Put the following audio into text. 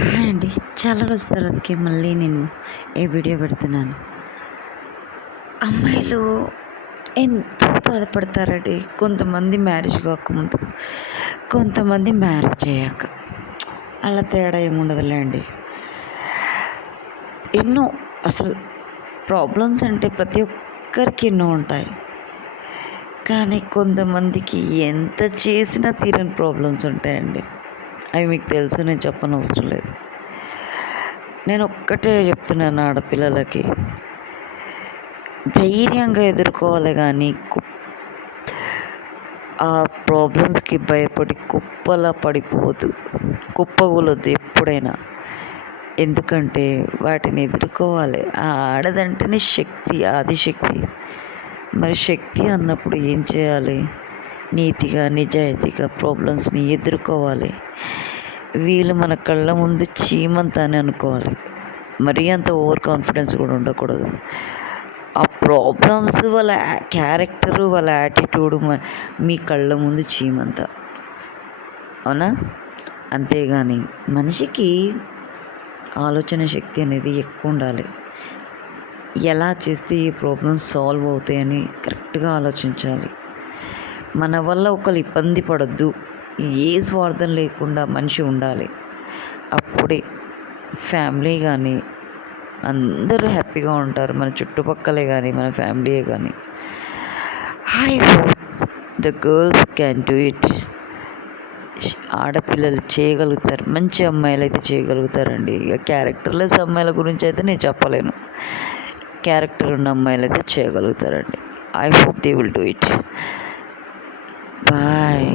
Hi అండి. చాలా రోజుల తర్వాతకి మళ్ళీ నేను ఈ వీడియో పెడుతున్నాను. అమ్మాయిలు ఎంతో బాధపడతారండి. కొంతమంది మ్యారేజ్ కాకముందు, కొంతమంది మ్యారేజ్ అయ్యాక. అలా తేడా ఏముండదులేండి. ఎన్నో అసలు ప్రాబ్లమ్స్ అంటే ప్రతి ఒక్కరికి ఎన్నో ఉంటాయి. కానీ కొంతమందికి ఎంత చేసినా తీరని ప్రాబ్లమ్స్ ఉంటాయండి. అవి మీకు తెలుసు, నేను చెప్పనవసరం లేదు. నేను ఒక్కటే చెప్తున్నాను ఆడపిల్లలకి, ధైర్యంగా ఎదుర్కోవాలి కానీ ఆ ప్రాబ్లమ్స్కి భయపడి కుప్పలా పడిపోవద్దు, కుప్పకూలొద్దు ఎప్పుడైనా. ఎందుకంటే వాటిని ఎదుర్కోవాలి. ఆ ఆడదంటేనే శక్తి, ఆదిశక్తి. మరి శక్తి అన్నప్పుడు ఏం చేయాలి? నీతిగా, నిజాయితీగా ప్రాబ్లమ్స్ని ఎదుర్కోవాలి. వీళ్ళు మన కళ్ళ ముందు చీమంత అని అనుకోవాలి. మరీ అంత ఓవర్ కాన్ఫిడెన్స్ కూడా ఉండకూడదు. ఆ ప్రాబ్లమ్స్ వాళ్ళ క్యారెక్టరు, వాళ్ళ యాటిట్యూడు మీ కళ్ళ ముందు చీమంత, అవునా? అంతేగాని మనిషికి ఆలోచన శక్తి అనేది ఎక్కువ ఉండాలి. ఎలా చేస్తే ఈ ప్రాబ్లమ్స్ సాల్వ్ అవుతాయని కరెక్ట్గా ఆలోచించాలి. మన వల్ల ఒకరు ఇబ్బంది పడద్దు, ఏ స్వార్థం లేకుండా మనిషి ఉండాలి. అప్పుడే ఫ్యామిలీ కానీ అందరూ హ్యాపీగా ఉంటారు. మన చుట్టుపక్కలే కానీ, మన ఫ్యామిలీయే కానీ. I hope the girls can do it. ఆడపిల్లలు చేయగలుగుతారు, మంచి అమ్మాయిలు అయితే చేయగలుగుతారండి. ఇక క్యారెక్టర్లెస్ అమ్మాయిల గురించి అయితే నేను చెప్పలేను. క్యారెక్టర్ ఉన్న అమ్మాయిలు అయితే చేయగలుగుతారండి. I hope they will do it. Bye.